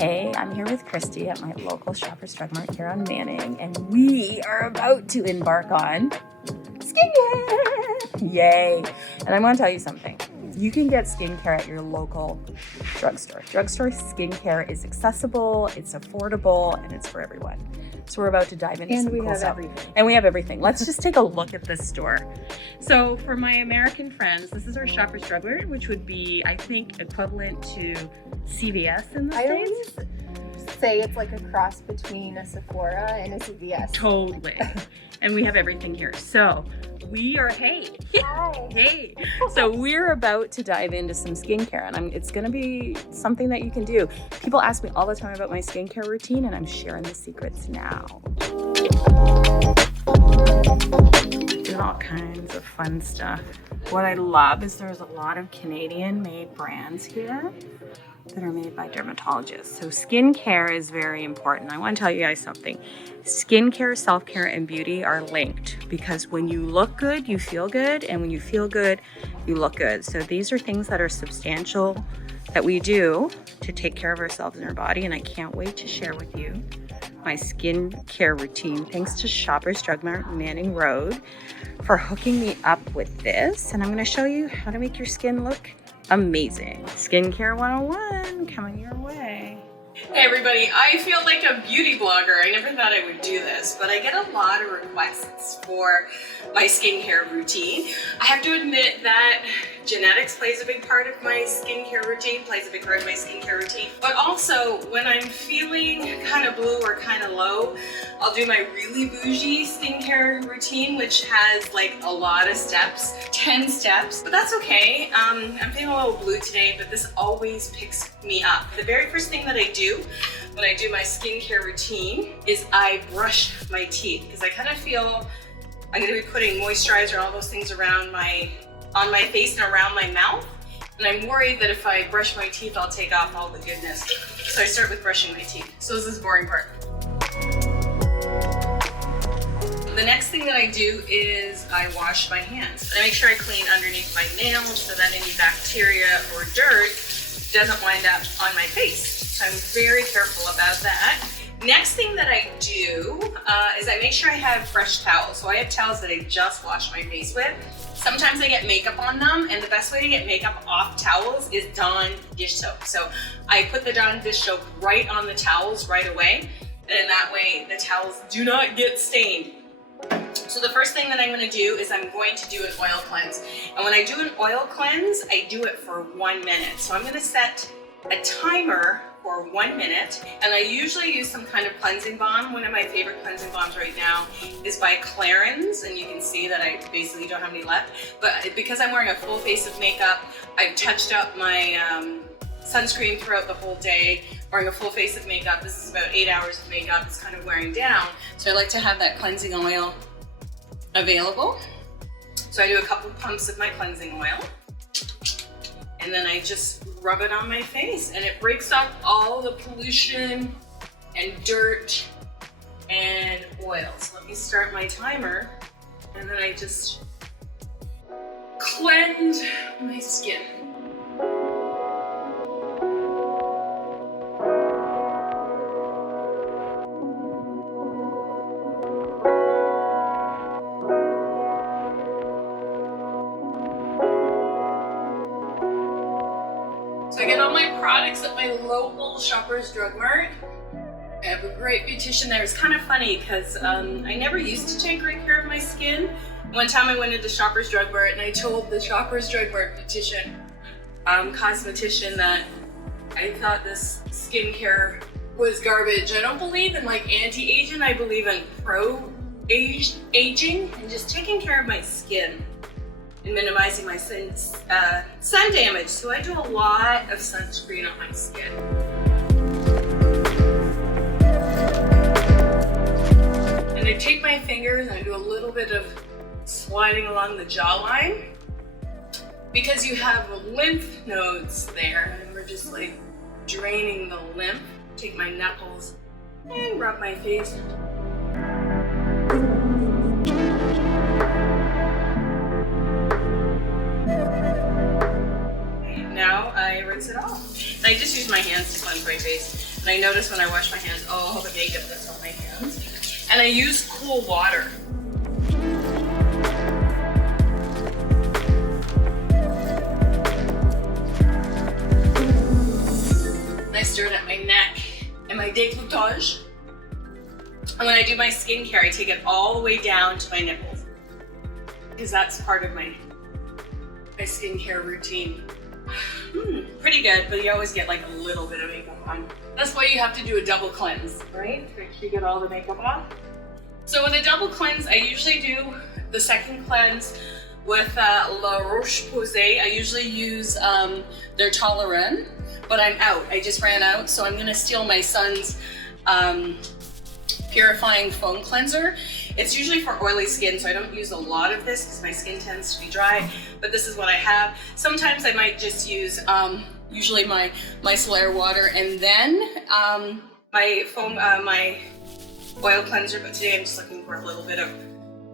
Hey, I'm here with Kristy at my local Shoppers Drug Mart here on Manning, and we are about to embark on skincare. Yay! And I'm going to tell you something. You can get skincare at your local drugstore. Drugstore skincare is accessible, it's affordable, and it's for everyone. So we're about to dive into some cool stuff. And we have everything. Let's just take a look at this store. So for my American friends, this is our Shoppers Drug Mart, which would be, I think, equivalent to CVS in the States. I always say it's like a cross between a Sephora and a CVS. Totally. And we have everything here. So we are, Hi. hey. So we're about to dive into some skincare, and it's gonna be something that you can do. People ask me all the time about my skincare routine, and I'm sharing the secrets now. Doing all kinds of fun stuff. What I love is there's a lot of Canadian-made brands here that are made by dermatologists. So skincare is very important. I want to tell you guys something. Skincare, self-care, and beauty are linked because when you look good, you feel good, and when you feel good, you look good. So these are things that are substantial that we do to take care of ourselves and our body, and I can't wait to share with you my skincare routine thanks to Shoppers Drug Mart Manning Road for hooking me up with this. And I'm going to show you how to make your skin look amazing. Skincare 101 coming your way. Hey everybody, I feel like a beauty blogger. I never thought I would do this, but I get a lot of requests for my skincare routine. I have to admit that genetics plays a big part of my skincare routine, but also when I'm feeling kind of blue or kind of low, I'll do my really bougie skincare routine, which has like a lot of steps, 10 steps, but that's okay. I'm feeling a little blue today, but this always picks me up. The very first thing that I do when I do my skincare routine is I brush my teeth because I kind of feel I'm going to be putting moisturizer and all those things on my face and around my mouth, and I'm worried that if I brush my teeth I'll take off all the goodness. So I start with brushing my teeth. So this is the boring part. The next thing that I do is I wash my hands. And I make sure I clean underneath my nails so that any bacteria or dirt doesn't wind up on my face. So I'm very careful about that. Next thing that I do is I make sure I have fresh towels. So I have towels that I just washed my face with. Sometimes I get makeup on them, and the best way to get makeup off towels is Dawn dish soap. So I put the Dawn dish soap right on the towels right away, and in that way the towels do not get stained. So the first thing that I'm going to do is I'm going to do an oil cleanse. And when I do an oil cleanse, I do it for 1 minute. So I'm going to set a timer for 1 minute, and I usually use some kind of cleansing balm. One of my favorite cleansing balms right now is by Clarins, and you can see that I basically don't have any left. But because I'm wearing a full face of makeup, I've touched up my sunscreen throughout the whole day. Wearing a full face of makeup, this is about 8 hours of makeup, it's kind of wearing down. So I like to have that cleansing oil available. So I do a couple pumps of my cleansing oil, and then I just rub it on my face, and it breaks up all the pollution and dirt and oil. So let me start my timer, and then I just cleanse my skin. So I get all my products at my local Shoppers Drug Mart. I have a great beautician there. It's kind of funny because I never used to take great care of my skin. One time I went into Shoppers Drug Mart and I told the Shoppers Drug Mart beautician, cosmetician, that I thought this skincare was garbage. I don't believe in like anti-aging. I believe in pro-aging and just taking care of my skin and minimizing my sun damage. So I do a lot of sunscreen on my skin. And I take my fingers and I do a little bit of sliding along the jawline because you have lymph nodes there, and we're just like draining the lymph. Take my knuckles and rub my face. Now I rinse it off. And I just use my hands to cleanse my face. And I notice when I wash my hands, oh, the makeup that's on my hands. And I use cool water. And I start at my neck and my décolletage. And when I do my skincare, I take it all the way down to my nipples, because that's part of my skincare routine. Pretty good, but you always get like a little bit of makeup on. That's why you have to do a double cleanse, right? To make sure you get all the makeup off. So with a double cleanse, I usually do the second cleanse with La Roche-Posay. I usually use their Tolerant, but I'm out. I just ran out, so I'm gonna steal my son's purifying foam cleanser. It's usually for oily skin, so I don't use a lot of this because my skin tends to be dry, but this is what I have. Sometimes I might just use usually my micellar water and then my foam, my oil cleanser, but today I'm just looking for a little bit of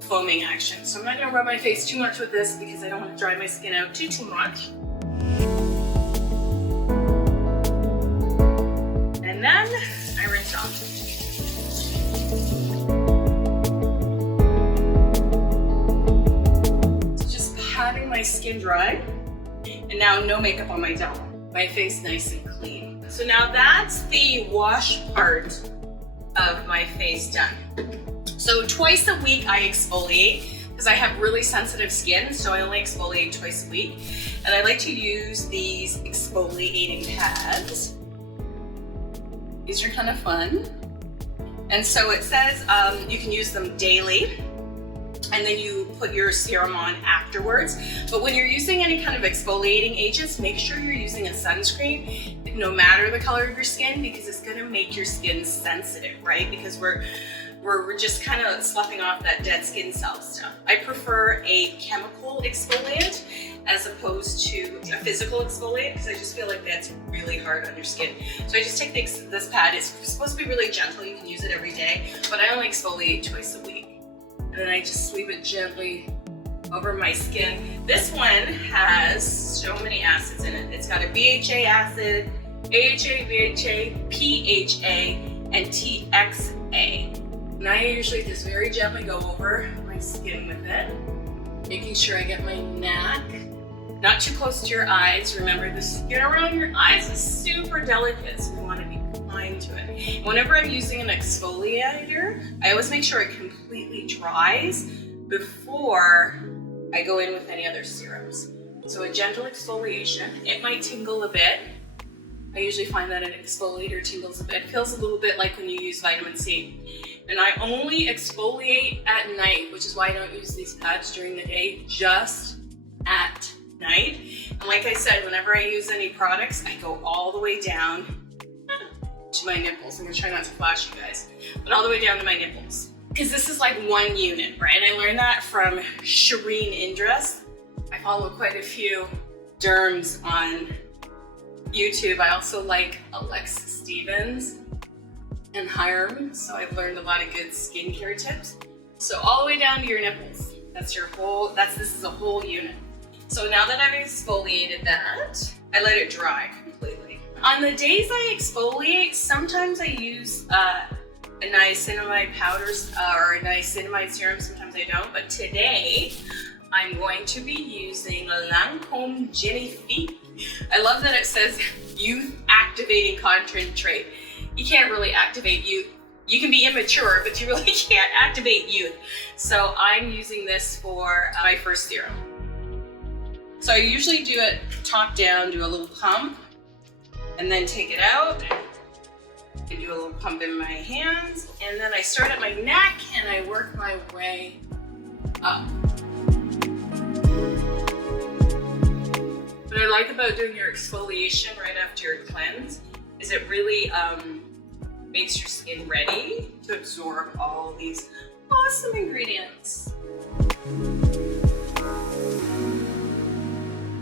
foaming action. So I'm not gonna rub my face too much with this because I don't want to dry my skin out too much. And then I rinse off. My skin dry, and now no makeup on my dome. My face nice and clean. So now that's the wash part of my face done. So twice a week I exfoliate because I have really sensitive skin, so I only exfoliate twice a week. And I like to use these exfoliating pads. These are kind of fun. And so it says you can use them daily, and then you put your serum on afterwards. But when you're using any kind of exfoliating agents, make sure you're using a sunscreen, no matter the color of your skin, because it's gonna make your skin sensitive, right? Because we're just kind of sloughing off that dead skin cell stuff. I prefer a chemical exfoliant as opposed to a physical exfoliant, because I just feel like that's really hard on your skin. So I just take this pad. It's supposed to be really gentle. You can use it every day, but I only exfoliate twice a week. And then I just sweep it gently over my skin. This one has so many acids in it. It's got a BHA acid, AHA, VHA, PHA, and TXA. And I usually just very gently go over my skin with it, making sure I get my neck, not too close to your eyes. Remember, the skin around your eyes is super delicate, so we want to be kind to it. Whenever I'm using an exfoliator, I always make sure it completely dries before I go in with any other serums. So a gentle exfoliation. It might tingle a bit. I usually find that an exfoliator tingles a bit. It feels a little bit like when you use vitamin C. And I only exfoliate at night, which is why I don't use these pads during the day, just at night. And like I said, whenever I use any products, I go all the way down to my nipples. I'm gonna try not to flash you guys, but all the way down to my nipples. Because this is like one unit, right? I learned that from Shireen Indras. I follow quite a few derms on YouTube. I also like Alexis Stevens and Hiram, so I've learned a lot of good skincare tips. So all the way down to your nipples. That's your whole, this is a whole unit. So now that I've exfoliated that, I let it dry completely. On the days I exfoliate, sometimes I use a niacinamide powders or a niacinamide serum, sometimes I don't, but today I'm going to be using Lancome Genifique. I love that it says youth activating concentrate. You can't really activate youth. You can be immature, but you really can't activate youth. So I'm using this for my first serum. So I usually do it top down, do a little pump, and then take it out. I do a little pump in my hands, and then I start at my neck and I work my way up. What I like about doing your exfoliation right after your cleanse is it really makes your skin ready to absorb all these awesome ingredients.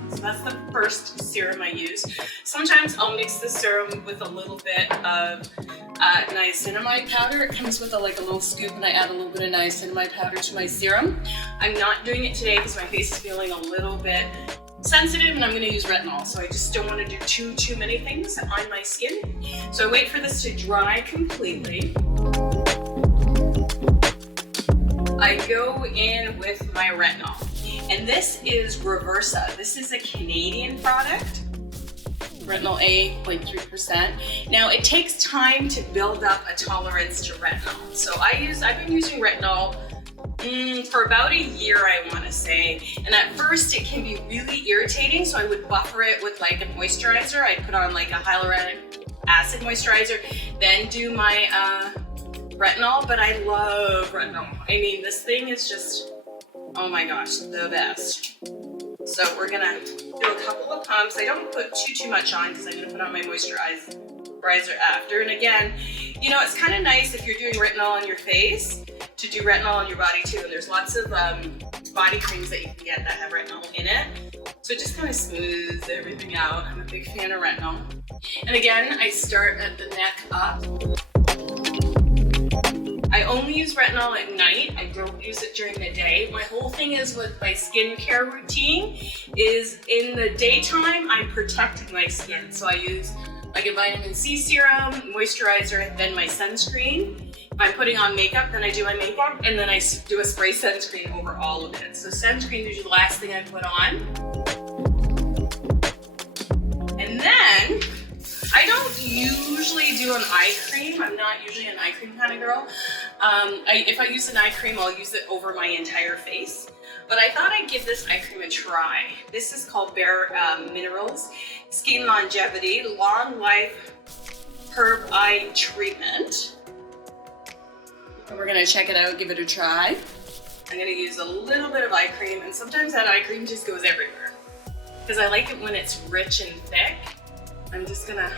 So that's the first serum I use. Sometimes I'll mix the serum with a little bit of niacinamide powder. It comes with like a little scoop, and I add a little bit of niacinamide powder to my serum. I'm not doing it today because my face is feeling a little bit sensitive and I'm gonna use retinol, so I just don't wanna do too many things on my skin. So I wait for this to dry completely. I go in with my retinol, and this is Reversa. This is a Canadian product. Retinol A, 0.3%. Now it takes time to build up a tolerance to retinol. So I've been using retinol for about a year, I want to say. And at first it can be really irritating, so I would buffer it with like a moisturizer. I'd put on like a hyaluronic acid moisturizer, then do my retinol. But I love retinol. I mean, this thing is just, oh my gosh, the best. So we're gonna do a couple of pumps. I don't put too much on because I'm gonna put on my moisturizer after. And again, you know, it's kind of nice if you're doing retinol on your face to do retinol on your body too. And there's lots of body creams that you can get that have retinol in it. So it just kind of smooths everything out. I'm a big fan of retinol. And again, I start at the neck up. I only use retinol at night. I don't use it during the day. My whole thing is with my skincare routine is in the daytime, I'm protecting my skin. So I use like a vitamin C serum, moisturizer, then my sunscreen. If I'm putting on makeup, then I do my makeup, and then I do a spray sunscreen over all of it. So sunscreen is the last thing I put on. And then, I don't usually do an eye cream. I'm not usually an eye cream kind of girl. If I use an eye cream, I'll use it over my entire face. But I thought I'd give this eye cream a try. This is called Bare Minerals Skin Longevity Long Life Herb Eye Treatment. And we're gonna check it out, give it a try. I'm gonna use a little bit of eye cream, and sometimes that eye cream just goes everywhere. Because I like it when it's rich and thick. I'm just gonna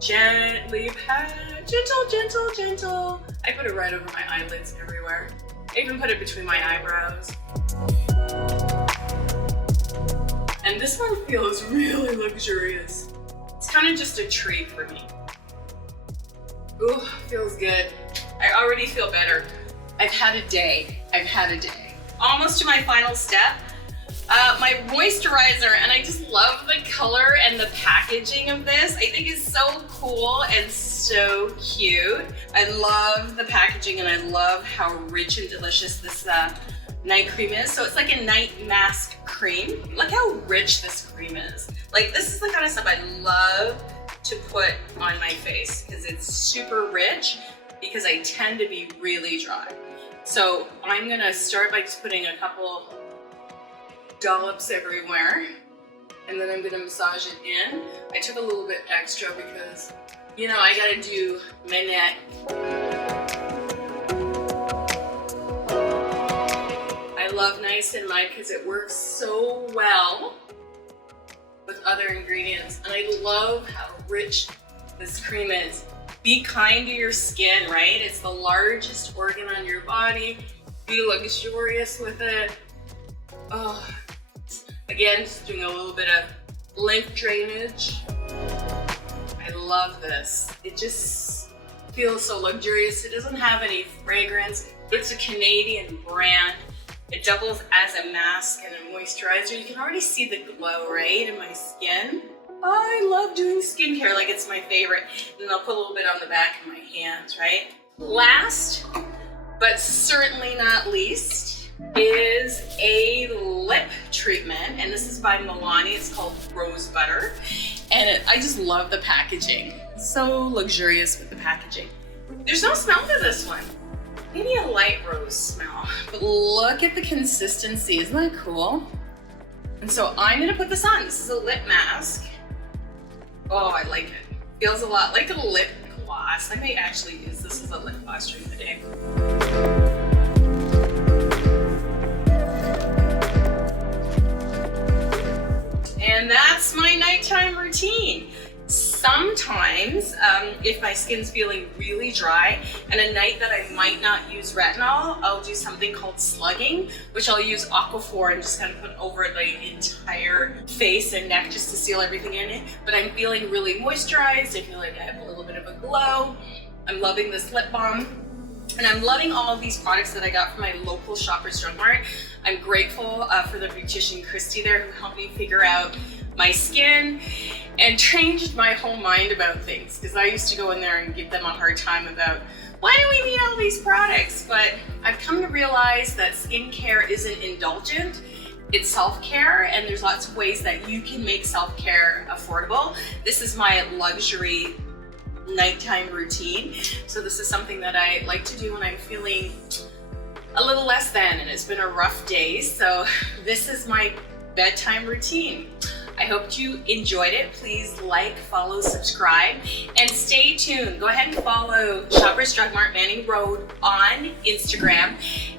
gently pat, gentle. I put it right over my eyelids everywhere. I even put it between my eyebrows. And this one feels really luxurious. It's kind of just a treat for me. Ooh, feels good. I already feel better. I've had a day. Almost to my final step. My moisturizer, and I just love the color and the packaging of this. I think it's so cool and so cute. I love the packaging, and I love how rich and delicious this night cream is. So it's like a night mask cream. Look how rich this cream is. Like, this is the kind of stuff I love to put on my face because it's super rich, because I tend to be really dry. So I'm gonna start by just putting a couple dollops everywhere, and then I'm gonna massage it in. I took a little bit extra because, you know, I gotta do my neck. I love niacinamide because it works so well with other ingredients, and I love how rich this cream is. Be kind to your skin, right? It's the largest organ on your body. Be luxurious with it. Oh. Again, just doing a little bit of lymph drainage. I love this. It just feels so luxurious. It doesn't have any fragrance. It's a Canadian brand. It doubles as a mask and a moisturizer. You can already see the glow, right, in my skin. I love doing skincare, like it's my favorite. And I'll put a little bit on the back of my hands, right? Last, but certainly not least, is a lip treatment, and this is by Milani. It's called Rose Butter, and I just love the packaging. So luxurious with the packaging. There's no smell to this one. Maybe a light rose smell, but look at the consistency. Isn't that cool? And so I'm gonna put this on. This is a lip mask. Oh, I like it. Feels a lot like a lip gloss. I may actually use this as a lip gloss during the day. And that's my nighttime routine. Sometimes, if my skin's feeling really dry and a night that I might not use retinol, I'll do something called slugging, which I'll use Aquaphor and just kind of put over the entire face and neck just to seal everything in it. But I'm feeling really moisturized. I feel like I have a little bit of a glow. I'm loving this lip balm. And I'm loving all of these products that I got from my local Shoppers Drug Mart. I'm grateful for the beautician Kristy there who helped me figure out my skin and changed my whole mind about things, because I used to go in there and give them a hard time about why do we need all these products? But I've come to realize that skincare isn't indulgent, it's self-care, and there's lots of ways that you can make self-care affordable. This is my luxury nighttime routine. So this is something that I like to do when I'm feeling a little less than, and it's been a rough day. So this is my bedtime routine. I hope you enjoyed it. Please like, follow, subscribe, and stay tuned. Go ahead and follow Shoppers Drug Mart Manning Road on Instagram,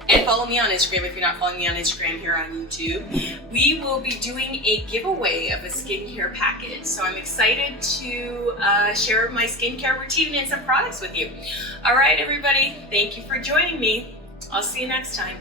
and follow me on Instagram if you're not following me on Instagram here on YouTube. We will be doing a giveaway of a skincare package, so I'm excited to share my skincare routine and some products with you. All right, everybody, thank you for joining me. I'll see you next time.